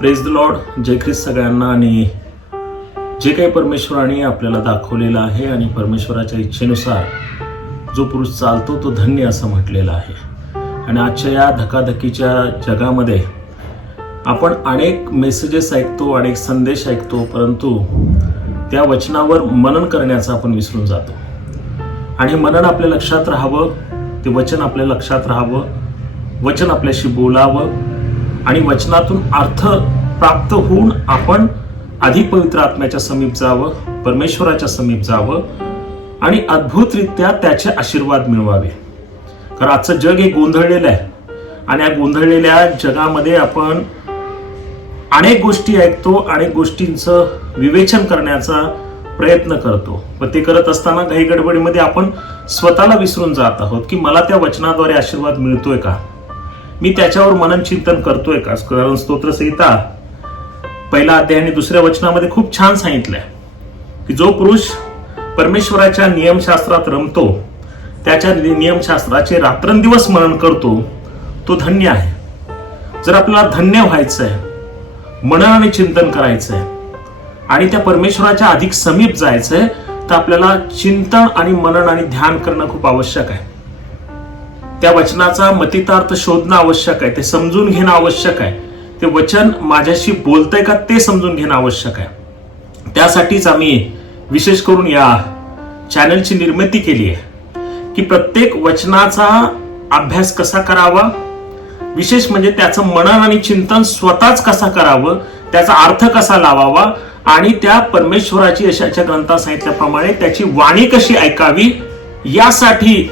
Praise the lord. जय ख्रिस्त सगळ्यांना. आणि जे काही परमेश्वराने आपल्याला दाखवलेलं आहे आणि परमेश्वराच्या इच्छेनुसार जो पुरुष चालतो तो धन्य असं म्हटलेलं आहे. आणि आजच्या या धकाधकीच्या जगामध्ये आपण अनेक मेसेजेस ऐकतो, अनेक संदेश ऐकतो, परंतु त्या वचनावर मनन करण्याचं आपण विसरून जातो. आणि मनन आपल्या लक्षात राहावं, ते वचन आपल्या लक्षात राहावं, वचन आपल्याशी बोलावं आणि वचनातून अर्थ प्राप्त होऊन आपण अधिक पवित्र आत्म्याच्या समीप जावं, परमेश्वराच्या समीप जावं आणि अद्भुतरित्या त्याचे आशीर्वाद मिळवावे. कारण आजचं जग हे गोंधळलेलं आहे आणि या गोंधळलेल्या जगामध्ये आपण अनेक गोष्टी ऐकतो, अनेक गोष्टींचं विवेचन करण्याचा प्रयत्न करतो. पण ते करत असताना घाई गडबडीमध्ये आपण स्वतःला विसरून जात आहोत की मला त्या वचनाद्वारे आशीर्वाद मिळतोय का, मी त्याच्यावर मनन चिंतन करतोय का. कारण स्तोत्रसंहिता 1 अध्याय आणि 2 वचनामध्ये खूप छान सांगितलंय की जो पुरुष परमेश्वराच्या नियमशास्त्रात रमतो, त्याच्या नियमशास्त्राचे रात्रंदिवस मनन करतो, तो धन्य आहे. जर आपल्याला धन्य व्हायचंय, मनन आणि चिंतन करायचंय आणि त्या परमेश्वराच्या अधिक समीप जायचंय, तर आपल्याला चिंतन आणि मनन आणि ध्यान करणं खूप आवश्यक आहे. त्या वचनाचा मतितार्थ शोधणं आवश्यक आहे, ते समजून घेणं आवश्यक आहे. ते वचन माझ्याशी बोलतंय का ते समजून घेणं आवश्यक आहे. त्यासाठीच आम्ही विशेष करून या चॅनलची निर्मिती केली आहे की प्रत्येक वचनाचा अभ्यास कसा करावा, विशेष म्हणजे त्याचं मनन आणि चिंतन स्वतःच कसा करावं, त्याचा अर्थ कसा लावावा आणि त्या परमेश्वराची यशाच्या ग्रंथात सांगितल्याप्रमाणे त्याची वाणी कशी ऐकावी, यासाठी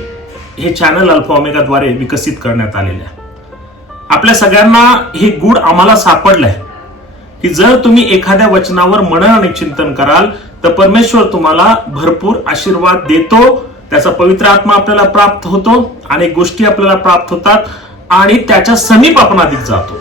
हे चॅनल अल्फा ओमेगाद्वारे विकसित करण्यात आलेले आहे. आपल्या सगळ्यांना हे गुण आम्हाला सापडलंय की जर तुम्ही एखाद्या वचनावर मनन आणि चिंतन कराल तर परमेश्वर तुम्हाला भरपूर आशीर्वाद देतो, त्याचा पवित्र आत्मा आपल्याला प्राप्त होतो, अनेक गोष्टी आपल्याला प्राप्त होतात आणि त्याच्या समीप आपण अधिक जातो.